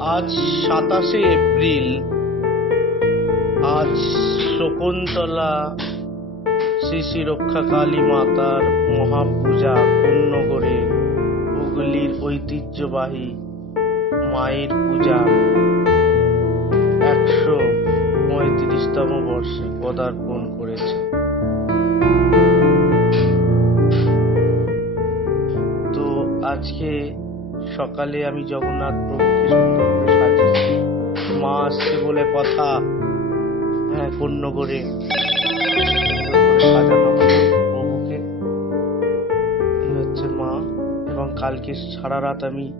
আজ 27শে এপ্রিল। আজ শকুন্তলা শ্রী শ্রী রক্ষা কালী মাতার মহাপূজা পূর্ণগড়ে হুগলির ঐতিহ্যবাহী মায়ের পূজা 135তম বর্ষে পদার্পণ করেছে। তো আজকে সকালে আমি জগন্নাথ প্রভুকে সুন্দর করে সাজিয়েছি, মা আসছে বলে কথা। পূর্ণগড়ে সাজানো হলো প্রভুকে। এই হচ্ছে মা। এবং কালকে সারা রাত আমি